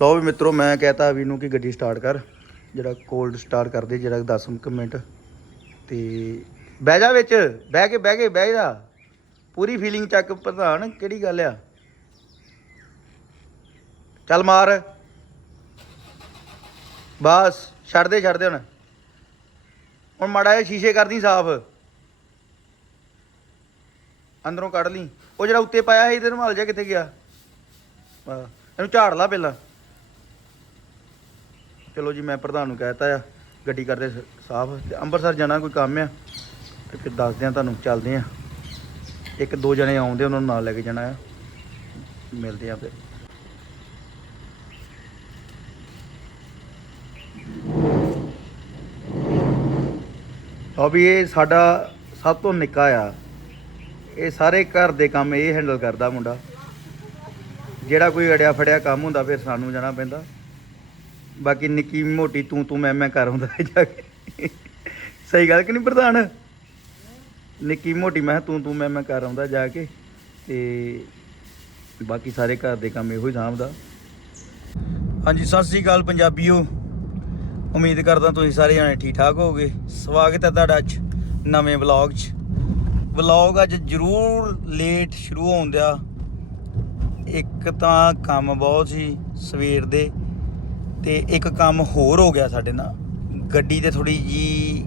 ਲਓ ਵੀ ਮਿੱਤਰੋ, ਮੈਂ ਕਹਤਾ ਵੀ ਨੂੰ ਕਿ ਗੱਡੀ ਸਟਾਰਟ ਕਰ। ਜਿਹੜਾ ਕੋਲਡ ਸਟਾਰਟ ਕਰਦੇ, ਜਿਹੜਾ 10 ਕੁ ਮਿੰਟ। ਤੇ ਬਹਿ ਜਾ ਵਿੱਚ, ਬਹਿ ਕੇ ਬਹਿ ਕੇ, ਬਹਿ ਜਾ। ਪੂਰੀ ਫੀਲਿੰਗ ਚੱਕ ਪ੍ਰਧਾਨ, ਕਿਹੜੀ ਗੱਲ ਆ? ਚੱਲ ਮਾਰ। ਬਸ, ਛੱਡ ਦੇ ਛੱਡ ਦੇ ਹੁਣ। ਹੁਣ ਮਾੜਾ ਜਿਹਾ ਸ਼ੀਸ਼ੇ ਕਰਦੀ ਸਾਫ਼। ਅੰਦਰੋਂ ਕੱਢ ਲਈ। ਉਹ ਜਿਹੜਾ ਉੱਤੇ ਪਾਇਆ ਸੀ ਤੇ ਰੁਮਾਲ ਜਿਹਾ ਕਿੱਥੇ ਗਿਆ? ਇਹਨੂੰ ਝਾੜ ਲਾ ਪਹਿਲਾਂ। ਚਲੋ ਜੀ, ਮੈਂ ਪ੍ਰਧਾਨ ਨੂੰ ਕਹਿਤਾ ਆ, ਗੱਡੀ ਕਰਦੇ ਸ- ਸਾਫ਼। ਤੇ ਅੰਮ੍ਰਿਤਸਰ ਜਾਣਾ ਕੋਈ ਕੰਮ ਆ? ਤੇ ਫਿਰ ਦੱਸਦੇ ਆ ਤੁਹਾਨੂੰ, ਚੱਲਦੇ ਆ। ਇੱਕ ਦੋ ਜਣੇ ਆਉਂਦੇ, ਉਹਨਾਂ ਨੂੰ ਨਾਲ ਲੈ ਕੇ ਜਾਣਾ ਆ। ਮਿਲਦੇ ਆ ਫਿਰ। ਆ ਵੀ, ਇਹ ਸਾਡਾ ਸਭ ਤੋਂ ਨਿੱਕਾ ਆ। ਇਹ ਸਾਰੇ ਘਰ ਦੇ ਕੰਮ ਇਹ ਹੈਂਡਲ ਕਰਦਾ ਮੁੰਡਾ। ਜਿਹੜਾ ਕੋਈ ਅੜਿਆ ਫੜਿਆ ਕੰਮ ਹੁੰਦਾ, ਫਿਰ ਸਾਨੂੰ ਜਾਣਾ ਪੈਂਦਾ। ਬਾਕੀ ਨਿੱਕੀ ਮੋਟੀ ਤੂੰ ਤੂੰ ਮੈਂ ਮੈਂ ਕਰ ਹੁੰਦਾ ਜਾ ਕੇ। ਸਹੀ ਗੱਲ ਕਿ ਨਹੀਂ ਪ੍ਰਧਾਨ? ਨਿੱਕੀ ਮੋਟੀ ਮੈਂ ਕਿਹਾ ਤੂੰ ਤੂੰ ਮੈਂ ਮੈਂ ਕਰ ਆਉਂਦਾ ਜਾ ਕੇ ਤੇ ਬਾਕੀ ਸਾਰੇ ਘਰ ਦੇ ਕੰਮ ਇਹੋ ਹੀ ਸਾਂਭਦਾ। ਹਾਂਜੀ, ਸਤਿ ਸ੍ਰੀ ਅਕਾਲ ਪੰਜਾਬੀਓ। ਉਮੀਦ ਕਰਦਾ ਤੁਸੀਂ ਸਾਰੇ ਜਣੇ ਠੀਕ ਠਾਕ ਹੋਗੇ ਸਵਾਗਤ ਹੈ ਤੁਹਾਡਾ ਅੱਜ ਨਵੇਂ ਵਲੌਗ 'ਚ। ਵਲੌਗ ਅੱਜ ਜ਼ਰੂਰ ਲੇਟ ਸ਼ੁਰੂ ਹੋਣ ਦਿਆ। ਇੱਕ ਤਾਂ ਕੰਮ ਬਹੁਤ ਸੀ ਸਵੇਰ ਦੇ। ਤੇ ਇੱਕ ਕੰਮ ਹੋਰ ਹੋ ਗਿਆ ਸਾਡੇ ਨਾਲ। ਗੱਡੀ ਤੇ ਥੋੜੀ ਜੀ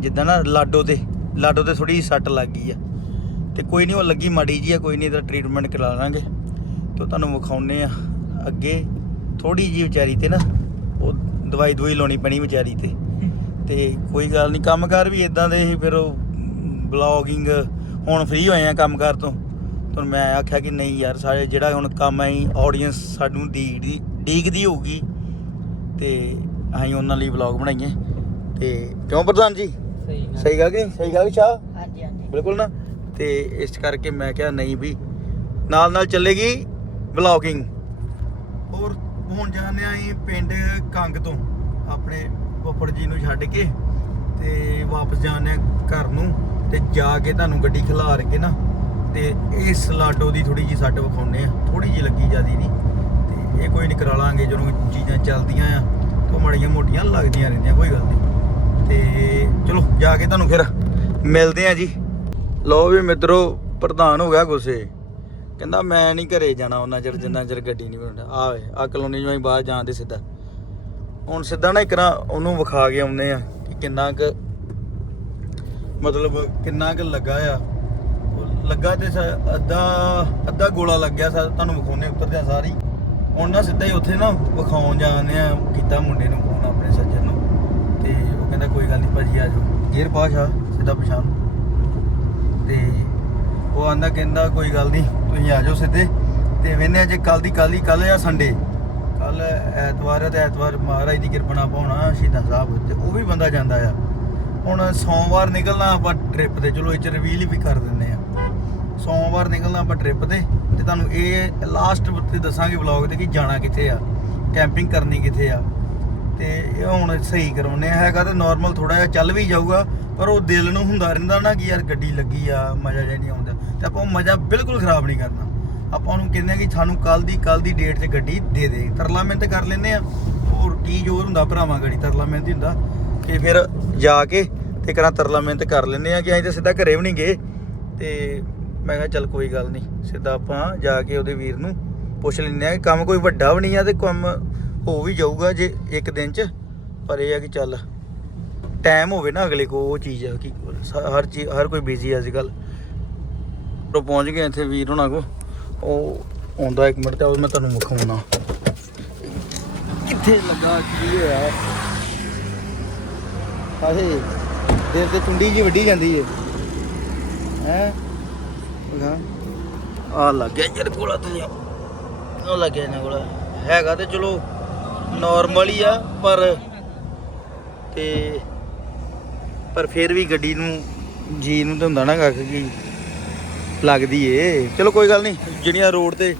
ਜਿੱਦਾਂ ਨਾ ਲਾਡੋ ਤੇ ਲਾਡੋ ਤੇ ਥੋੜੀ ਸੱਟ ਲੱਗ ਗਈ ਆ। ਤੇ ਕੋਈ ਨਹੀਂ, ਉਹ ਲੱਗੀ ਮਾੜੀ ਜੀ ਆ, ਕੋਈ ਨਹੀਂ, ਇਹਦਾ ਟ੍ਰੀਟਮੈਂਟ ਕਰਾ ਲਾਂਗੇ। ਤੇ ਉਹ ਤੁਹਾਨੂੰ ਵਿਖਾਉਨੇ ਆ। ਅੱਗੇ ਥੋੜੀ ਜੀ ਵਿਚਾਰੀ ਤੇ ਨਾ, ਉਹ ਦਵਾਈ ਦਵਾਈ ਲਾਉਣੀ ਪੈਣੀ ਵਿਚਾਰੀ ਤੇ। ਤੇ ਕੋਈ ਗੱਲ ਨਹੀਂ, ਕੰਮਕਾਰ ਵੀ ਇਦਾਂ ਦੇ ਹੀ ਫਿਰ ਉਹ ਬਲੌਗਿੰਗ ਹੁਣ ਫ੍ਰੀ ਹੋਏ ਆ ਕੰਮਕਾਰ ਤੋਂ। ਤੁਹਾਨੂੰ ਮੈਂ ਆਖਿਆ ਕਿ ਨਹੀਂ ਯਾਰ, ਸਾਰੇ ਜਿਹੜਾ ਹੁਣ ਕੰਮ ਹੈ ਆਡੀਅנס ਸਾਨੂੰ ਦੀ ਡੀਕਦੀ ਹੋਊਗੀ ਤੇ ਅਸੀਂ ਉਹਨਾਂ ਲਈ ਵਲੌਗ ਬਣਾਈਏ। ਤੇ ਕਿਉਂ ਪ੍ਰਧਾਨ ਜੀ? ਸਹੀ ਗੱਲ। ਸਹੀ ਗੱਲ ਕਿ ਸਹੀ ਗੱਲ ਸ਼ਾਹ ਹਾਂਜੀ ਹਾਂਜੀ। ਬਿਲਕੁਲ ਨਾ। ਤੇ ਇਸ ਕਰਕੇ ਮੈਂ ਕਿਹਾ ਨਹੀਂ ਵੀ ਨਾਲ ਨਾਲ ਚੱਲੇਗੀ ਵਲੌਗਿੰਗ ਹੋਰ ਹੁਣ ਜਾਂਦੇ ਆਂ ਅਸੀਂ ਪਿੰਡ ਕੰਗ ਤੋਂ ਆਪਣੇ ਫੁੱਫੜ ਜੀ ਨੂੰ ਛੱਡ ਕੇ ਤੇ ਵਾਪਸ ਆਂ ਘਰ ਨੂੰ ਤੇ ਜਾ ਕੇ ਤੁਹਾਨੂੰ ਗੱਡੀ ਖਿਲਾਰ ਕੇ ਨਾ ਤੇ ਇਸ ਲਾਡੋ ਦੀ ਥੋੜੀ ਜੀ ਸੱਟ ਵਿਖਾਉਨੇ ਆ ਥੋੜੀ ਜੀ ਲੱਗੀ ਜਿਆਦੀ ਨਹੀਂ ਤੇ ਕੋਈ ਨਹੀਂ ਕਰਾ ਲਾਂਗੇ, ਜਦੋਂ ਚੀਜ਼ਾਂ ਚੱਲਦੀਆਂ ਆ ਤੋਂ ਮੜੀਆਂ ਮੋਟੀਆਂ ਲੱਗਦੀਆਂ ਰਹਿੰਦੀਆਂ, ਕੋਈ ਗੱਲ ਨਹੀਂ। ਤੇ ਚਲੋ, ਜਾ ਕੇ ਤੁਹਾਨੂੰ ਫਿਰ ਮਿਲਦੇ ਆ ਜੀ। ਲੋ ਵੀ ਮਿੱਤਰੋ, ਪ੍ਰਧਾਨ ਹੋ ਗਿਆ ਗੁੱਸੇ। ਕਹਿੰਦਾ, ਮੈਂ ਨਹੀਂ ਘਰੇ ਜਾਣਾ, ਉਹਨਾਂ ਚਿਰ ਜਿੰਨਾ ਚਿਰ ਗੱਡੀ ਨਹੀਂ ਬਣਾਉਂਦਾ ਆਵੇ ਆ ਕਲੋਨੀ ਚੋਂ ਬਾਹਰ ਜਾਣ ਦੇ ਸਿੱਧਾ। ਹੁਣ ਸਿੱਧਾ ਨਾ ਇਕਰਾ ਉਹਨੂੰ ਵਿਖਾ ਕੇ ਆਉਂਦੇ ਆ ਕਿ ਕਿੰਨਾ ਕੁ ਮਤਲਬ ਕਿੰਨਾ ਕੁ ਲੱਗਾ ਆ। ਲੱਗਾ ਤੇ ਸ- ਅੱਧਾ ਅੱਧਾ ਗੋਲਾ ਲੱਗਿਆ ਸਰ ਤੁਹਾਨੂੰ ਵਿਖਾਉਣੇ ਉੱਤਰਦਿਆਂ ਸਾਰੀ। ਹੁਣ ਨਾ ਸਿੱਧਾ ਹੀ ਉੱਥੇ ਨਾ ਵਿਖਾਉਣ ਜਾਂਦੇ ਆ, ਕੀਤਾ ਮੁੰਡੇ ਨੂੰ ਫੋਨ ਆਪਣੇ ਸੱਜਣ ਨੂੰ, ਤੇ ਉਹ ਕਹਿੰਦਾ ਕੋਈ ਗੱਲ ਨਹੀਂ ਭਾਜੀ ਆ ਜਾਓ। ਗੇਰ ਪਾਸ਼ਾ, ਸਿੱਧਾ ਪਛਾਣ। ਤੇ ਉਹ ਆਂਦਾ, ਕਹਿੰਦਾ ਕੋਈ ਗੱਲ ਨਹੀਂ ਤੁਸੀਂ ਆ ਜਾਓ ਸਿੱਧੇ। ਤੇ ਵੇਨੇ ਜੇ ਕੱਲ ਦੀ ਕੱਲ ਹੀ ਕੱਲ ਆ ਸੰਡੇ। ਕੱਲ ਐਤਵਾਰ ਹੈ ਤੇ ਐਤਵਾਰ ਮਹਾਰਾਜ ਦੀ ਕਿਰਪਾ ਨਾਲ ਪਾਉਣਾ ਸ਼ਹੀਦਾਂ ਸਾਹਿਬ, ਤੇ ਉਹ ਵੀ ਬੰਦਾ ਜਾਂਦਾ ਆ। ਹੁਣ ਸੋਮਵਾਰ ਨਿਕਲਣਾ, ਆਪਾਂ ਟ੍ਰਿਪ ਤੇ, ਚਲੋ ਇਹ ਚ ਰਿਵੀਲ ਵੀ ਕਰ ਦਿੰਦੇ ਆ। ਸੋਮਵਾਰ ਨਿਕਲਣਾ ਆਪਾਂ ਟ੍ਰਿਪ ਤੇ ਤੇ ਤੁਹਾਨੂੰ ਇਹ ਲਾਸਟ ਤੇ ਦੱਸਾਂਗੇ ਵਲੌਗ ਤੇ ਕਿ ਜਾਣਾ ਕਿੱਥੇ ਆ ਕੈਂਪਿੰਗ ਕਰਨੀ ਕਿੱਥੇ ਆ। ਤੇ ਇਹ ਹੁਣ ਸਹੀ ਕਰਾਉਨੇ ਆ, ਹੈਗਾ ਤੇ ਨਾਰਮਲ ਥੋੜਾ ਜਿਹਾ ਚੱਲ ਵੀ ਜਾਊਗਾ, ਪਰ ਉਹ ਦਿਲ ਨੂੰ ਹੁੰਦਾ ਰਹਿੰਦਾ ਨਾ ਕਿ ਯਾਰ ਗੱਡੀ ਲੱਗੀ ਆ, ਮਜ਼ਾ ਜਿਹਾ ਨਹੀਂ ਆਉਂਦਾ। ਤੇ ਆਪਾਂ ਉਹ ਮਜ਼ਾ ਬਿਲਕੁਲ ਖਰਾਬ ਨਹੀਂ ਕਰਨਾ। ਆਪਾਂ ਉਹਨੂੰ ਕਹਿੰਦੇ ਆ ਕਿ ਸਾਨੂੰ ਕੱਲ ਦੀ ਕੱਲ ਦੀ ਡੇਟ 'ਚ ਗੱਡੀ ਦੇ ਦੇ। ਤਰਲਾ ਮਿਹਨਤ ਕਰ ਲੈਂਦੇ ਆ। ਹੋਰ ਕੀ ਜ਼ੋਰ ਹੁੰਦਾ ਭਰਾਵਾਂ ਗੜੀ ਤਰਲਾ ਮਿਹਨਤ ਹੀ ਹੁੰਦਾ। ਕਿ ਫਿਰ ਜਾ ਕੇ ਤੇ ਕਰਾਂ ਤਰਲਾ ਮਿਹਨਤ ਕਰ ਲੈਂਦੇ ਆ ਕਿ ਅਸੀਂ ਤਾਂ ਸਿੱਧਾ ਘਰੇ ਵੀ ਨਹੀਂ ਗਏ। ਤੇ ਮੈਂ ਕਿਹਾ ਚੱਲ ਕੋਈ ਗੱਲ ਨਹੀਂ ਸਿੱਧਾ ਆਪਾਂ ਜਾ ਕੇ ਉਹਦੇ ਵੀਰ ਨੂੰ ਪੁੱਛ ਲੈਂਦੇ ਆ ਕੰਮ ਕੋਈ ਵੱਡਾ ਵੀ ਨਹੀਂ ਆ ਤੇ ਕੰਮ ਹੋ ਵੀ ਜਾਊਗਾ ਜੇ ਇੱਕ ਦਿਨ 'ਚ, ਪਰ ਇਹ ਆ ਕਿ ਚੱਲ ਟਾਈਮ ਹੋਵੇ ਨਾ ਅਗਲੇ ਕੋ ਉਹ ਚੀਜ਼ ਆ ਕਿ ਹਰ ਚੀਜ਼ ਹਰ ਕੋਈ ਬਿਜ਼ੀ ਅੱਜ ਕੱਲ ਤੋਂ ਪਹੁੰਚ ਗਏ ਇੱਥੇ ਵੀਰ ਹੁਣਾਂ ਕੋ ਉਹ ਆਉਂਦਾ ਇੱਕ ਮਿੰਟ ਤੇ ਉਹ ਮੈਂ ਤੁਹਾਨੂੰ ਵਿਖਾਉਣਾ। ਕਿੱਥੇ ਲੱਗਾ, ਕੀ ਹੋਇਆ? ਆਹੇ, ਦਿਲ ਤੇ ਚੁੰਡੀ ਜੀ ਵੱਡੀ ਜਾਂਦੀ ਏ। ਹੈ? ਹਾਂ ਆ ਲੱਗ ਗਿਆ ਯਾਰ ਕੋਲਾ ਤੇ ਉਹ ਲੱਗਿਆ ਇਹਨਾਂ ਕੋਲ। ਹੈਗਾ ਤੇ ਚਲੋ ਨਾਰਮਲ ਹੀ ਆ, ਪਰ ਤੇ ਪਰ ਫਿਰ ਵੀ ਗੱਡੀ ਨੂੰ ਜੀ ਨੂੰ ਤਾਂ ਹੁੰਦਾ ਨਾ ਕੱਖ ਕੀ ਲੱਗਦੀ ਏ। ਚਲੋ ਕੋਈ ਗੱਲ ਨਹੀਂ, ਜਿਹੜੀਆਂ ਰੋਡ ਤੇ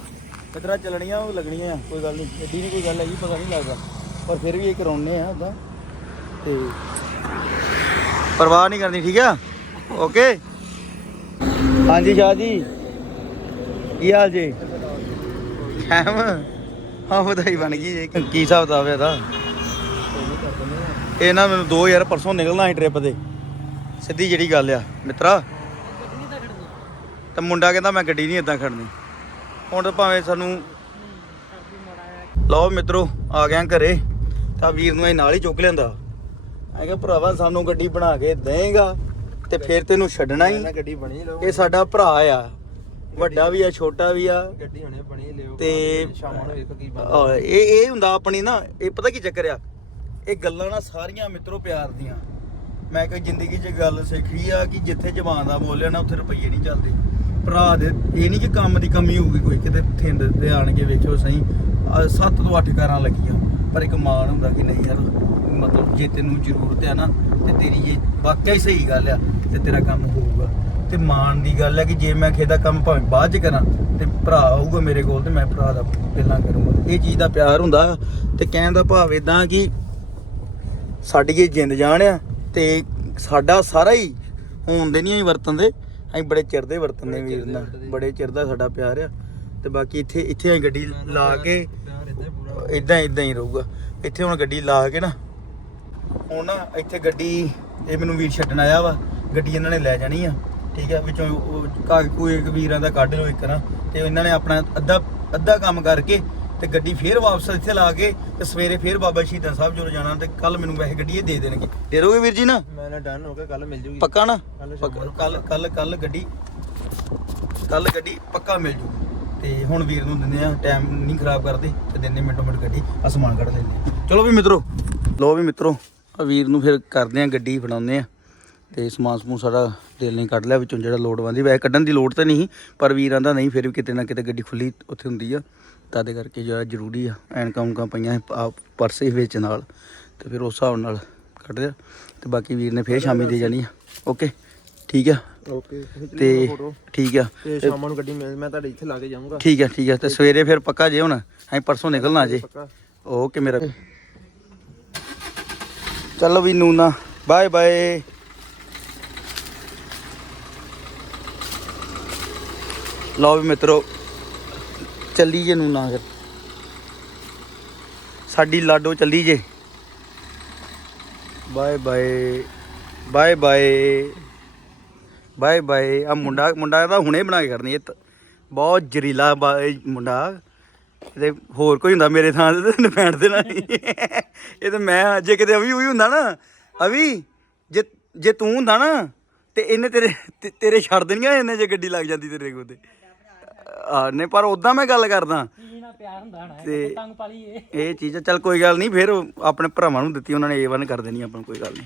ਕਦਰਾ ਚੱਲਣੀਆਂ ਉਹ ਲੱਗਣੀਆਂ ਆ ਕੋਈ ਗੱਲ ਨਹੀਂ। ਐਡੀ ਨਹੀਂ ਕੋਈ ਗੱਲ ਹੈਗੀ, ਪਤਾ ਨਹੀਂ ਲੱਗਦਾ। ਪਰ ਫਿਰ ਵੀ ਇਹ ਕਰਾਉਣੇ ਆ ਉਦਾਂ ਤੇ ਪਰਵਾਹ ਨਹੀਂ ਕਰਨੀ, ਠੀਕ ਆ? ਓਕੇ ਹਾਂਜੀ ਸ਼ਾਹ ਜੀ। ਕੀ ਹਾਲ ਜੀ? ਖੈਮ। ਹਾਂ ਵਧਾਈ ਬਣ ਗਈ ਜੀ। ਕੀ ਹਿਸਾਬ ਦਾ ਹੋਇਆ ਦਾ ਇਹ ਨਾ ਮੈਨੂੰ 2000 ਪਰਸੋਂ ਨਿਕਲਣਾ ਸੀ ਟ੍ਰਿਪ ਤੇ। ਸਿੱਧੀ ਜਿਹੜੀ ਗੱਲ ਆ। ਮਿੱਤਰਾ ਤੇ ਮੁੰਡਾ ਕਹਿੰਦਾ ਮੈਂ ਗੱਡੀ ਨਹੀਂ ਇਦਾਂ ਖੜਨੀ। ਹੁਣ ਤਾਂ ਭਾਵੇਂ ਸਾਨੂੰ ਲਓ ਮਿੱਤਰੋ ਆ ਗਿਆ ਘਰੇ। ਤਾਂ ਵੀਰ ਨੂੰ ਇਹ ਨਾਲ ਹੀ ਚੁੱਕ ਲਿਆਂਦਾ। ਆ ਕਿਹਾ ਭਰਾਵਾ ਸਾਨੂੰ ਗੱਡੀ ਬਣਾ ਕੇ ਦੇਂਗਾ ਤੇ ਫਿਰ ਤੈਨੂੰ ਛੱਡਣਾ ਹੀ। ਗੱਡੀ ਬਣੀ ਲਓ। ਇਹ ਸਾਡਾ ਭਰਾ ਆ। ਵੱਡਾ ਵੀ ਆ ਛੋਟਾ ਵੀ ਆ। ਗੱਡੀ ਹੁਣੇ ਬਣੀ ਲਿਓ ਤੇ- ਸ਼ਾਮਾਂ ਨੂੰ ਵੇਖੋ ਕੀ ਬਣਦਾ। ਆਹ, ਇਹ ਇਹ ਹੁੰਦਾ ਆਪਣੀ ਨਾ ਇਹ ਪਤਾ ਕੀ ਚੱਕਰ ਆ? ਇਹ ਗੱਲਾਂ ਨਾ ਸਾਰੀਆਂ ਮਿੱਤਰੋ ਪਿਆਰ ਦੀਆਂ। ਮੈਂ ਕਿ ਜ਼ਿੰਦਗੀ 'ਚ ਗੱਲ ਸਿੱਖੀ ਆ ਕਿ ਜਿੱਥੇ ਜ਼ਬਾਨ ਦਾ ਬੋਲਿਆ ਨਾ ਉੱਥੇ ਰੁਪਈਏ ਨਹੀਂ ਚੱਲਦੇ। ਭਰਾ ਦੇ ਇਹ ਨਹੀਂ ਕਿ ਕੰਮ ਦੀ ਕਮੀ ਹੋਊਗੀ ਕੋਈ ਕਿਤੇ ਥਿੰਦ ਤੇ ਆਣ ਕੇ ਵੇਖਿਓ ਸਹੀ। ਆਹ ਸੱਤ ਤੋਂ ਅੱਠ ਕਾਰਾਂ ਲੱਗੀਆਂ ਪਰ ਇੱਕ ਮਾਣ ਹੁੰਦਾ ਕਿ ਨਹੀਂ ਯਾਰ ਜੇ ਤੈਨੂੰ ਜ਼ਰੂਰਤ ਆ ਨਾ ਤੇ ਤੇਰੀ ਜੇ ਵਾਕਿਆ ਹੀ ਸਹੀ ਗੱਲ ਆ ਤੇ ਤੇਰਾ ਕੰਮ ਹੋਊਗਾ। ਤੇ ਮਾਣ ਦੀ ਗੱਲ ਹੈ ਕਿ ਜੇ ਮੈਂ ਖੇਦਾ ਕੰਮ ਭਾਵੇਂ ਬਾਅਦ ਚ ਕਰਾਂ ਤੇ ਭਰਾ ਆਊਗਾ ਮੇਰੇ ਕੋਲ ਤੇ ਮੈਂ ਭਰਾ ਦਾ ਪਹਿਲਾਂ ਕਰੂੰਗਾ। ਇਹ ਚੀਜ਼ ਦਾ ਪਿਆਰ ਹੁੰਦਾ ਤੇ ਕਹਿਣ ਦਾ ਭਾਵ ਇਦਾਂ ਕਿ ਸਾਡੀ ਇਹ ਜਿੰਦ ਜਾਨ ਆ ਤੇ ਸਾਡਾ ਸਾਰਾ ਹੀ ਹੋਣ ਦੇ ਨਹੀਂ ਵਰਤਨ ਦੇ ਅਸੀਂ ਬੜੇ ਚਿਰ ਦੇ ਵਰਤਨ ਦੇ ਵੀਰ ਨਾਲ ਬੜੇ ਚਿਰ ਦਾ ਸਾਡਾ ਪਿਆਰ ਆ ਤੇ ਬਾਕੀ ਇੱਥੇ ਇੱਥੇ ਅਸੀਂ ਗੱਡੀ ਲਾ ਕੇ ਹੀ ਇਦਾਂ ਇਦਾਂ ਹੀ ਰਹੂਗਾ। ਇੱਥੇ ਹੁਣ ਗੱਡੀ ਲਾ ਕੇ ਨਾ ਹੁਣ ਨਾ ਇੱਥੇ ਗੱਡੀ ਇਹ ਮੈਨੂੰ ਵੀਰ ਛੱਡਣ ਆਇਆ ਵਾ ਗੱਡੀ ਇਹਨਾਂ ਨੇ ਲੈ ਜਾਣੀ ਆ ਠੀਕ ਆ ਵਿੱਚੋਂ ਉਹ ਕਾਗ ਕੋਈ ਇੱਕ ਵੀਰਾਂ ਦਾ ਕੱਢ ਲਓ ਇੱਕ ਨਾ ਤੇ ਇਹਨਾਂ ਨੇ ਆਪਣਾ ਅੱਧਾ ਅੱਧਾ ਕੰਮ ਕਰਕੇ ਤੇ ਗੱਡੀ ਫੇਰ ਵਾਪਸ ਇੱਥੇ ਲਾ ਕੇ ਤੇ ਸਵੇਰੇ ਫੇਰ ਬਾਬਾ ਸ਼ਹੀਦਾਂ ਸਾਹਿਬ ਜਦੋਂ ਜਾਣਾ ਤੇ ਕੱਲ ਮੈਨੂੰ ਵੈਸੇ ਗੱਡੀ ਇਹ ਦੇ ਦੇਣਗੇ। ਦੇ ਦੋਗੇ ਵੀਰ ਜੀ ਨਾ? ਮੈਂ ਨਾ ਡਨ ਹੋ ਗਿਆ ਕੱਲ ਮਿਲ ਜੂਗੀ। ਪੱਕਾ ਨਾ। ਕੱਲ ਕੱਲ ਕੱਲ ਗੱਡੀ ਕੱਲ ਗੱਡੀ ਪੱਕਾ ਮਿਲ ਜੂ। ਤੇ ਹੁਣ ਵੀਰ ਨੂੰ ਦਿੰਦੇ ਆ ਟਾਈਮ ਨਹੀਂ ਖਰਾਬ ਕਰਦੇ ਤੇ ਦਿੰਦੇ ਮਿੰਟੋ ਮਿੰਟ ਗੱਡੀ ਅਸਮਾਨ ਕੱਢ ਲੈਂਦੇ ਚਲੋ ਵੀ ਮਿੱਤਰੋ ਲੋ ਵੀ ਮਿੱਤਰੋ। ਆ ਵੀਰ ਨੂੰ ਫਿਰ ਕਰਦੇ ਆ ਗੱਡੀ ਫੜਾਉਂਦੇ ਆ ਤੇ ਸਮਾਨ ਸਮੂਨ ਸਾਡਾ ਦਿਲ ਨਹੀਂ ਕੱਢ ਲਿਆ ਵਿੱਚੋਂ ਜਿਹੜਾ ਲੋੜਵੰਦੀ ਵੈਸੇ ਕੱਢਣ ਦੀ ਲੋੜ ਤਾਂ ਨਹੀਂ ਪਰ ਵੀਰਾਂ ਦਾ ਨਹੀਂ ਫਿਰ ਵੀ ਕਿਤੇ ਨਾ ਕਿਤੇ ਗੱਡੀ ਖੁੱਲੀ ਉੱਥੇ ਹੁੰਦੀ ਆ। ਤਦੇ ਕਰਕੇ ਜਿਹੜਾ ਜ਼ਰੂਰੀ ਆ ਐਨਕਾਂ ਉਂਕਾਂ ਪਈਆਂ ਪਰਸੇ ਵਿੱਚ ਨਾਲ ਤੇ ਫਿਰ ਉਸ ਹਿਸਾਬ ਨਾਲ ਕੱਢ ਲਿਆ। ਤੇ ਬਾਕੀ ਵੀਰ ਨੇ ਫੇਰ ਸ਼ਾਮੀ ਦੇ ਜਾਣੀ ਆ। ਓਕੇ ਠੀਕ ਆ? ਓਕੇ ਤੇ ਠੀਕ ਆ। ਤੇ ਸ਼ਾਮਾਂ ਨੂੰ ਗੱਡੀ ਮਿਲ ਮੈਂ ਤੁਹਾਡੇ ਇੱਥੇ ਲਾ ਕੇ ਜਾਊਂਗਾ। ਠੀਕ ਆ ਠੀਕ ਆ। ਤੇ ਸਵੇਰੇ ਫਿਰ ਪੱਕਾ ਜੇ ਹੁਣ? ਅਸੀਂ ਪਰਸੋਂ ਨਿਕਲਣਾ ਜੇ। ਓਕੇ ਮੇਰਾ ਚਲੋ ਵੀ ਨੂਨਾ। Bye bye. ਲਓ ਵੀ ਮਿੱਤਰੋ, ਚੱਲੀ ਜੇ ਨੂਨਾ ਫਿਰ। ਸਾਡੀ ਲਾਡੋ ਚੱਲੀ ਜੇ। Bye bye bye bye bye bye. ਆ ਮੁੰਡਾ ਮੁੰਡਾ ਤਾਂ ਹੁਣੇ ਬਣਾ ਕੇ ਕਰਨੀ ਇਹ ਬਹੁਤ ਜ਼ਰੀਲਾ ਬਾ- ਮੁੰਡਾ। ਤੇ ਹੋਰ ਕੋਈ ਹੁੰਦਾ ਮੇਰੇ ਥਾਂ ਤੇ ਤੇ ਫੈਂਟ ਦੇਣਾ ਇਹ ਤੇ ਮੈਂ, ਜੇ ਕਿਤੇ ਅਵੀ ਹੋਈ ਹੁੰਦਾ ਨਾ, ਅਵੀ, ਜੇ ਜੇ ਤੂੰ ਹੁੰਦਾ ਨਾ, ਤੇ ਇਹਨੇ ਤੇਰੇ, ਤੇ- ਤੇਰੇ ਛੱਡ ਦੇਣੀਆਂ ਇਹਨੇ ਜੇ ਗੱਡੀ ਲੱਗ ਜਾਂਦੀ ਤੇਰੇ ਕੋਲ ਤੇ। ਆ ਨੇ ਪਰ ਉਦਾਂ ਮੈਂ ਗੱਲ ਕਰਦਾ। ਨਾਲ ਪਿਆਰ ਹੁੰਦਾ ਹਣਾ ਤੇ ਤੰਗ ਪਾਲੀ ਇਹ ਇਹ ਚੀਜ਼ ਚੱਲ ਕੋਈ ਗੱਲ ਨਹੀਂ, ਫਿਰ ਉਹ ਆਪਣੇ ਭਰਾਵਾਂ ਨੂੰ ਦਿੱਤੀ, ਉਹਨਾਂ ਨੇ A1 ਕਰ ਦੇਣੀ ਆਪਾਂ ਨੂੰ ਕੋਈ ਗੱਲ ਨਹੀਂ।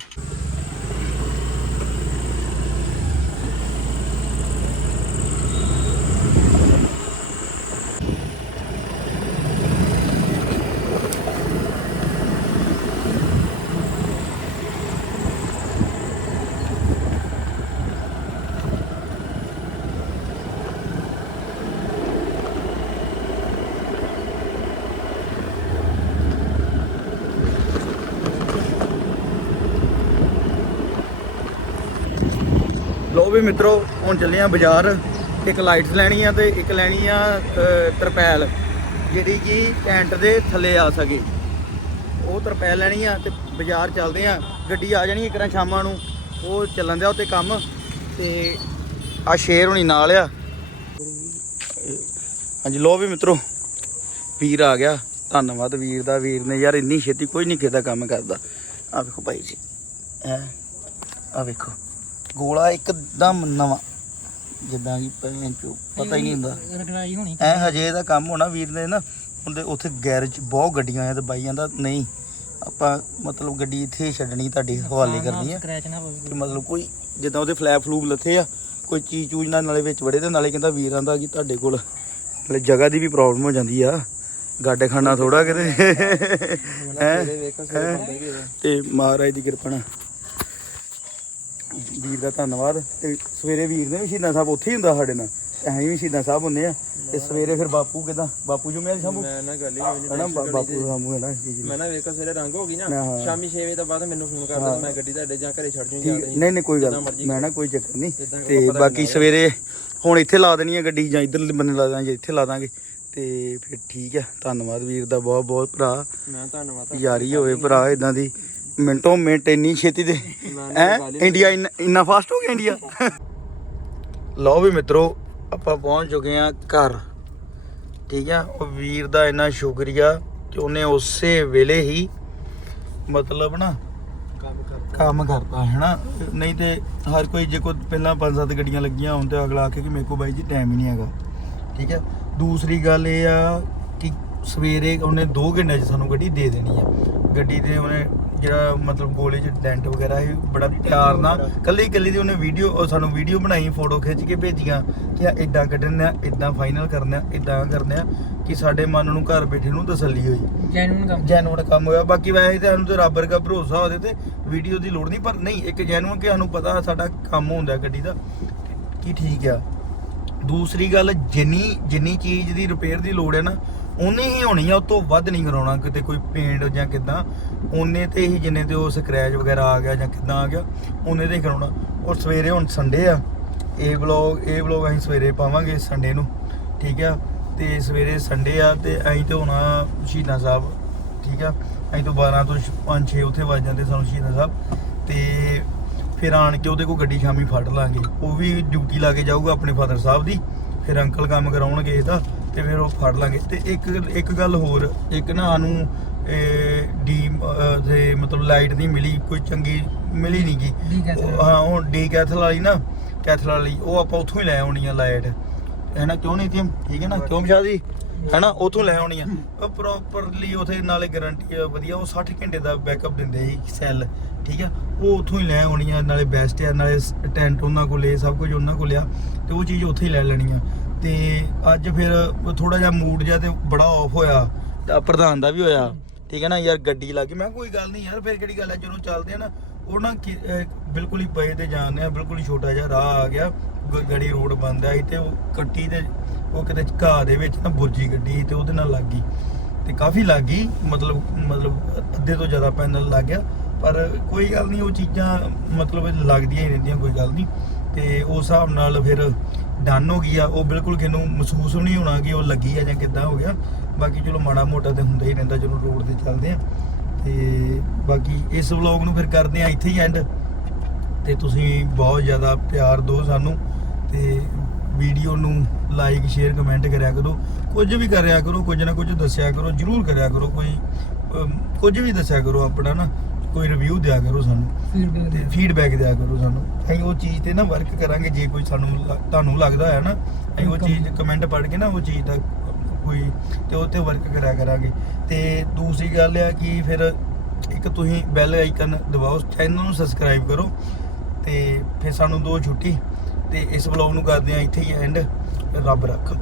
ਵੀ ਮਿੱਤਰੋ, ਹੁਣ ਚੱਲੇ ਆ ਬਾਜ਼ਾਰ। ਇੱਕ ਲਾਈਟਸ ਲੈਣੀ ਆ ਤੇ ਇੱਕ ਲੈਣੀ ਆ ਤਰਪੈਲ, ਜਿਹੜੀ ਕਿ ਟੈਂਟ ਦੇ ਥੱਲੇ ਆ ਸਕੇ। ਉਹ ਤਰਪੈਲ ਲੈਣੀ ਆ ਤੇ ਬਾਜ਼ਾਰ ਚੱਲਦੇ ਆ। ਗੱਡੀ ਆ ਜਾਣੀ ਇੱਕ ਰਾਂ ਸ਼ਾਮਾਂ ਨੂੰ। ਉਹ ਚੱਲਣ ਦਿਆ ਉੱਤੇ ਕੰਮ ਤੇ ਆ ਸ਼ੇਰ ਹੁਣੀ ਨਾਲ ਆ। ਹਾਂਜੀ ਲੋ ਵੀ ਮਿੱਤਰੋ, ਵੀਰ ਆ ਗਿਆ। ਧੰਨਵਾਦ ਵੀਰ ਦਾ। ਵੀਰ ਨੇ ਯਾਰ ਇੰਨੀ ਛੇਤੀ ਕੋਈ ਨਹੀਂ ਕਿਦਾ ਕੰਮ ਕਰਦਾ। ਆ ਵੇਖੋ ਭਾਈ ਜੀ। ਐ ਆ ਵੇਖੋ। ਗੋਲਾ ਇੱਕਦਮ ਨਵਾਂ। ਜਿੱਦਾਂ ਕਿ ਭੈਣ ਚੋ ਪਤਾ ਹੀ ਨਹੀਂ ਹੁੰਦਾ। ਰਗੜਾਈ ਹੋਣੀ। ਐ ਹਜੇ ਇਹਦਾ ਕੰਮ ਹੋਣਾ ਵੀਰ ਨੇ ਨਾ ਉਹਦੇ ਉੱਥੇ ਗੈਰੇਜ ਬਹੁਤ ਗੱਡੀਆਂ ਆ ਤੇ ਬਾਈ ਜਾਂਦਾ ਨਹੀਂ ਆਪਾਂ ਮਤਲਬ ਗੱਡੀ ਇੱਥੇ ਹੀ ਛੱਡਣੀ ਤੁਹਾਡੇ ਹਵਾਲੇ ਕਰਨੀ ਆ। ਸਕ੍ਰੈਚ ਨਾ ਪਵੇ। ਕਿ ਮਤਲਬ ਕੋਈ ਜਿੱਦਾਂ ਉਹਦੇ ਫਲੈਪ ਫਲੂਪ ਲੱਥੇ ਆ ਕੋਈ ਚੀਜ਼ ਚੂਜ ਨਾਲ ਨਾਲੇ ਵਿੱਚ ਵੜੇ ਤੇ ਨਾਲੇ ਕਹਿੰਦਾ ਵੀਰਾਂ ਦਾ ਕਿ ਤੁਹਾਡੇ ਕੋਲ ਨਾਲੇ ਜਗ੍ਹਾ ਦੀ ਵੀ ਪ੍ਰੋਬਲਮ ਹੋ ਜਾਂਦੀ ਆ। ਗਾਡੇ ਖਾਣਾ ਥੋੜਾ ਕਿਤੇ। ਹੈਂ? ਤੇ ਮਹਾਰਾਜ ਦੀ ਕਿਰਪਾ ਨਾਲ। ਵੀਰ ਦਾ ਧੰਨਵਾਦ। ਤੇ ਸਵੇਰੇ ਵੀਰ ਨੇ ਵੀ ਸ਼ਹੀਦਾਂ ਸਾਹਿਬ ਉੱਥੇ ਹੀ ਹੁੰਦਾ ਸਾਡੇ ਨਾਲ। ਅਸੀਂ ਵੀ ਸ਼ਹੀਦਾਂ ਸਾਹਿਬ ਹੁੰਦੇ ਆ ਤੇ ਸਵੇਰੇ ਫਿਰ ਬਾਪੂ ਕਿਦਾਂ? ਬਾਪੂ ਜੁਮੇ ਵਾਲੀ ਸ਼ੰਭੂ? ਮੈਂ ਨਾ ਗੱਲ ਹੀ ਹੋਈ ਹਨਾ? ਬਾ- ਬਾਪੂ ਸ਼ੰਭੂ ਹੈ ਨਾ ਜੀ ਜੀ। ਮੈਂ ਨਾ ਵੇਖੋ ਸਵੇਰੇ ਰੰਗ ਹੋ ਗਈ ਨਾ। ਹਾਂ। ਸ਼ਾਮੀ 6 ਵਜੇ ਤੋਂ ਬਾਅਦ ਮੈਨੂੰ ਫੋਨ ਕਰ ਦੇ ਮੈਂ ਗੱਡੀ ਤੁਹਾਡੇ ਜਾਂ ਘਰੇ ਛੱਡ ਜੂੰਗੀ ਠੀਕ। ਨਹੀਂ। ਨਹੀਂ ਕੋਈ ਗੱਲ ਜਿੱਦਾਂ ਮਰਜ਼ੀ ਮੈਂ ਨਾ ਕੋਈ ਚੱਕਰ ਨਹੀਂ। ਜਿੱਦਾਂ ਤੇ ਬਾਕੀ ਸਵੇਰੇ ਹੁਣ ਇੱਥੇ ਲਾ ਦੇਣੀ ਹੈ ਗੱਡੀ ਜਾਂ ਇੱਧਰਲੇ ਬੰਨੇ ਲਾ ਦਾਂਗੇ ਇੱਥੇ ਲਾ ਦਾਂਗੇ। ਤੇ ਫਿਰ ਠੀਕ ਆ। ਧੰਨਵਾਦ ਵੀਰ ਦਾ ਬਹੁਤ ਬਹੁਤ ਭਰਾ। ਮੈਂ ਧੰਨਵਾਦ। ਯਾਰੀ ਹੋਵੇ ਭਰਾ ਇਦਾਂ ਦੀ। ਮਿੰਟੋ ਮਿੰਟ ਇੰਨੀ ਛੇਤੀ ਦੇ। ਹੈ? ਹੀ ਇੰਡੀਆ ਇੰਨਾ- ਫਾਸਟ ਹੋ ਗਿਆ ਇੰਡੀਆ। ਲਓ ਵੀ ਮਿੱਤਰੋ ਆਪਾਂ ਪਹੁੰਚ ਚੁੱਕੇ ਆ ਘਰ। ਠੀਕ ਆ? ਉਹ ਵੀਰ ਦਾ ਇੰਨਾ ਸ਼ੁਕਰੀਆ ਕਿ ਉਹਨੇ ਉਸੇ ਵੇਲੇ ਹੀ ਮਤਲਬ ਨਾ ਕੰਮ ਕਰ ਕੰਮ ਕਰਤਾ ਹੈ ਨਾ ਨਹੀਂ ਤੇ ਹਰ ਕੋਈ ਜੇ ਕੋਈ ਪਹਿਲਾਂ ਪੰਜ ਸੱਤ ਗੱਡੀਆਂ ਲੱਗੀਆਂ ਹੋਣ ਤੇ ਅਗਲਾ ਆਖੇ ਕਿ ਮੇਰੇ ਕੋਲ ਬਾਈ ਜੀ ਟਾਈਮ ਹੀ ਨਹੀਂ ਹੈਗਾ। ਠੀਕ ਹੈ ਦੂਸਰੀ ਗੱਲ ਇਹ ਆ ਕਿ ਸਵੇਰੇ ਉਹਨੇ 2 ਘੰਟੇ 'ਚ ਸਾਨੂੰ ਗੱਡੀ ਦੇ ਦੇਣੀ ਆ। ਗੱਡੀ ਦੇ ਉਹਨੇ ਜਿਹੜਾ ਮਤਲਬ ਗੋਲੇ 'ਚ ਡੈਂਟ ਵਗੈਰਾ ਇਹ ਬੜਾ ਪਿਆਰ ਨਾਲ ਕੱਲੀ ਕੱਲੀ ਦੀ ਉਹਨੇ ਵੀਡੀਓ ਸਾਨੂੰ ਵੀਡੀਓ ਬਣਾਈ ਫੋਟੋ ਖਿੱਚ ਕੇ ਭੇਜੀਆਂ ਕਿ ਆ ਇਦਾਂ ਕੱਢਣਾ ਇਦਾਂ ਫਾਈਨਲ ਕਰਨਾ ਇਦਾਂ ਕਰਨਾ ਕਿ ਸਾਡੇ ਮਨ ਨੂੰ ਘਰ ਬੈਠੇ ਨੂੰ ਤਸੱਲੀ ਹੋਈ। ਜੈਨੂਨ ਕੰਮ। ਜੈਨੂਨ ਕੰਮ ਹੋਇਆ। ਬਾਕੀ ਵੈਸੇ ਤਾਂ ਸਾਨੂੰ ਤੇ ਰੱਬ ਵਰਗਾ ਭਰੋਸਾ ਉਹਦੇ ਤੇ ਵੀਡੀਓ ਦੀ ਲੋੜ ਨਹੀਂ ਪਰ ਨਹੀਂ ਇੱਕ ਜੈਨੂਨ ਕਿ ਸਾਨੂੰ ਪਤਾ ਸਾਡਾ ਕੰਮ ਹੁੰਦਾ ਗੱਡੀ ਦਾ ਕੀ ਠੀਕ ਆ। ਦੂਸਰੀ ਗੱਲ ਜਿੰਨੀ ਜਿੰਨੀ ਚੀਜ਼ ਦੀ ਰਿਪੇਅਰ ਦੀ ਲੋੜ ਹੈ ਨਾ ਉਨੀ ਹੀ ਹੋਣੀ ਆ, ਉਹ ਤੋਂ ਵੱਧ ਨਹੀਂ ਕਰਾਉਣਾ, ਕਿਤੇ ਕੋਈ ਪੇਂਟ ਜਾਂ ਕਿਦਾਂ। ਉਹਨੇ ਤੇ ਹੀ ਜਿੰਨੇ ਤੇ ਉਹ ਸਕ੍ਰੈਚ ਵਗੈਰਾ ਆ ਗਿਆ ਜਾਂ ਕਿਦਾਂ ਆ ਗਿਆ, ਉਹਨੇ ਤੇ ਹੀ ਕਰਾਉਣਾ। ਔਰ ਸਵੇਰੇ ਹੁਣ ਸੰਡੇ ਆ, ਇਹ ਵਲੌਗ ਇਹ ਵਲੌਗ ਅਸੀਂ ਸਵੇਰੇ ਪਾਵਾਂਗੇ ਸੰਡੇ ਨੂੰ, ਠੀਕ ਆ? ਤੇ ਸਵੇਰੇ ਸੰਡੇ ਆ, ਤੇ ਅਸੀਂ ਤੇ ਹੋਣਾ ਸ਼ਹੀਦਾਂ ਸਾਹਿਬ, ਠੀਕ ਆ? ਅਸੀਂ ਤੋਂ 12 ਤੋਂ 5 6 ਉੱਥੇ ਵੱਜ ਜਾਂਦੇ ਸਾਨੂੰ ਸ਼ਹੀਦਾਂ ਸਾਹਿਬ। ਤੇ ਫਿਰ ਆਣ ਕੇ ਉਹਦੇ ਕੋਲ ਗੱਡੀ ਸ਼ਾਮੀ ਫੜ ਲਾਂਗੇ। ਉਹ ਵੀ ਡਿਊਟੀ ਲਾ ਕੇ ਜਾਊਗਾ ਆਪਣੇ ਫਾਦਰ ਸਾਹਿਬ ਦੀ, ਫਿਰ ਅੰਕਲ ਕੰਮ ਕਰਾਉਣਗੇ ਇਹਦਾ। ਤੇ ਫਿਰ ਉਹ ਫੜ ਲਾਂਗੇ। ਤੇ ਇੱਕ ਇੱਕ ਗੱਲ ਹੋਰ ਇੱਕ ਨਾ ਇਹ ਡੀ ਤੇ ਮਤਲਬ ਲਾਈਟ ਨਹੀਂ ਮਿਲੀ ਕੋਈ ਚੰਗੀ ਮਿਲੀ ਨਹੀਂ ਗੀ। ਡੀ-ਕੈਥਲ। ਉਹ- ਹਾਂ ਉਹ ਡੀ ਕੈਥਲ ਵਾਲੀ ਨਾ ਕੈਥਲ ਵਾਲੀ ਉਹ ਆਪਾਂ ਉੱਥੋਂ ਹੀ ਲੈ ਆਉਣੀ ਆ ਲਾਈਟ। ਹੈ ਨਾ ਕਿਉਂ ਨਹੀਂ ਤੀ ਠੀਕ ਹੈ ਨਾ ਕਿਉਂ ਜੀ ਹੈ ਨਾ ਉੱਥੋਂ ਲੈ ਆਉਣੀ ਆ। ਉਹ ਪ੍ਰੋਪਰਲੀ ਉਥੇ ਨਾਲੇ ਗਾਰੰਟੀ ਵਧੀਆ ਉਹ 60 ਘੰਟੇ ਦਾ ਬੈਕਅਪ ਦਿੰਦੇ ਸੀ ਸੈੱਲ ਠੀਕ ਆ? ਉਹ ਉੱਥੋਂ ਹੀ ਲੈ ਆਉਣੀ ਆ ਨਾਲੇ ਬੈਸਟ ਆ ਨਾਲੇ ਟੈਂਟ ਉਹਨਾਂ ਕੋਲੇ ਸਭ ਕੁਝ ਉਹਨਾਂ ਕੋਲ ਆ ਤੇ ਉਹ ਚੀਜ਼ ਉੱਥੇ ਹੀ ਲੈ ਲੈਣੀ ਆ। ਤੇ ਅੱਜ ਫਿਰ ਥੋੜਾ ਜਿਹਾ ਮੂਡ ਜਿਹਾ ਤੇ ਬੜਾ ਆਫ ਹੋਇਆ। ਤੇ ਪ੍ਰਧਾਨ ਦਾ ਵੀ ਹੋਇਆ। ਠੀਕ ਹੈ ਨਾ ਯਾਰ, ਗੱਡੀ ਲੱਗ ਗਈ। ਮੈਂ ਕਿਹਾ, ਕੋਈ ਗੱਲ ਨਹੀਂ ਯਾਰ, ਫਿਰ ਕਿਹੜੀ ਗੱਲ ਹੈ? ਜਦੋਂ ਚੱਲਦੇ ਆ ਨਾ, ਉਹ ਨਾ ਕੀ- ਬਿਲਕੁਲ ਹੀ ਪਏ ਤੇ ਜਾਂਦੇ ਆ ਬਿਲਕੁਲ ਹੀ ਛੋਟਾ ਜਿਹਾ ਰਾਹ ਆ ਗਿਆ। ਗ- ਗੜੀ ਰੋਡ ਬੰਦ ਆ ਸੀ ਤੇ ਉਹ ਕੱਟੀ ਤੇ ਉਹ ਕਿਤੇ ਘਾਹ ਦੇ ਵਿੱਚ ਨਾ ਬੁਰਜੀ ਗੱਡੀ ਸੀ ਤੇ ਉਹਦੇ ਨਾਲ ਲੱਗ ਗਈ। ਤੇ ਕਾਫੀ ਲੱਗ ਗਈ, ਮਤਲਬ ਮਤਲਬ ਅੱਧੇ ਤੋਂ ਜ਼ਿਆਦਾ ਪੈਨਲ ਲੱਗ ਗਿਆ। ਪਰ ਕੋਈ ਗੱਲ ਨਹੀਂ, ਉਹ ਚੀਜ਼ਾਂ ਮਤਲਬ ਲੱਗਦੀਆਂ ਹੀ ਰਹਿੰਦੀਆਂ, ਕੋਈ ਗੱਲ ਨਹੀਂ। ਤੇ ਉਸ ਹਿਸਾਬ ਨਾਲ ਫਿਰ ਡਨ ਹੋ ਗਈ ਆ, ਉਹ ਬਿਲਕੁਲ ਕਿਨੂੰ ਮਹਿਸੂਸ ਵੀ ਨਹੀਂ ਹੋਣਾ ਕਿ ਉਹ ਲੱਗੀ ਆ ਜਾਂ ਕਿੱਦਾਂ ਹੋ ਗਿਆ। ਬਾਕੀ ਚਲੋ ਮਾੜਾ ਮੋਟਾ ਤੇ ਹੁੰਦਾ ਹੀ ਰਹਿੰਦਾ ਜਦੋਂ ਰੋਡ ਤੇ ਚੱਲਦੇ ਆ। ਤੇ ਬਾਕੀ ਇਸ ਵਲੌਗ ਨੂੰ ਫਿਰ ਕਰਦੇ ਆ ਇੱਥੇ ਹੀ ਐਂਡ ਤੇ ਤੁਸੀਂ ਬਹੁਤ ਜ਼ਿਆਦਾ ਪਿਆਰ ਦਿਓ ਸਾਨੂੰ। ਤੇ ਵੀਡੀਓ ਨੂੰ ਲਾਈਕ ਸ਼ੇਅਰ ਕਮੈਂਟ ਕਰਿਆ ਕਰੋ। ਕੁਝ ਵੀ ਕਰਿਆ ਕਰੋ, ਕੁਝ ਨਾ ਕੁਝ ਦੱਸਿਆ ਕਰੋ, ਜਰੂਰ ਕਰਿਆ ਕਰੋ। ਕੋਈ ਕੁਝ ਵੀ ਦੱਸਿਆ ਕਰੋ ਆਪਣਾ ਨਾ। ਕੋਈ ਰਿਵਿਊ ਦਿਆ ਕਰੋ ਸਾਨੂੰ। ਫੀਡਬੈਕ ਤੇ ਫੀਡਬੈਕ ਦਿਆ ਕਰੋ ਸਾਨੂੰ। ਅਸੀਂ ਉਹ ਚੀਜ਼ ਤੇ ਨਾ ਵਰਕ ਕਰਾਂਗੇ ਜੇ ਕੋਈ ਸਾਨੂੰ ਲ- ਤੁਹਾਨੂੰ ਲੱਗਦਾ ਹੈ ਨਾ ਅਸੀਂ ਉਹ ਚੀਜ਼ ਕਮੈਂਟ ਪੜ੍ਹ ਕੇ ਨਾ ਉਹ ਚੀਜ਼ ਦਾ ਕੋਈ ਤੇ ਉਹ ਤੇ ਵਰਕ ਕਰਿਆ ਕਰਾਂਗੇ। ਤੇ ਦੂਸਰੀ ਗੱਲ ਆ ਕਿ ਫਿਰ ਇੱਕ ਤੁਸੀਂ ਬੈਲ ਆਈਕਨ ਦਬਾਓ ਚੈਨਲ ਨੂੰ ਸਬਸਕ੍ਰਾਈਬ ਕਰੋ ਤੇ ਫਿਰ ਸਾਨੂੰ ਦੋ ਛੁੱਟੀ। ਤੇ ਇਸ ਵਲੌਗ ਨੂੰ ਕਰਦੇ ਆ ਇੱਥੇ ਹੀ ਐਂਡ ਰੱਬ ਰੱਖ।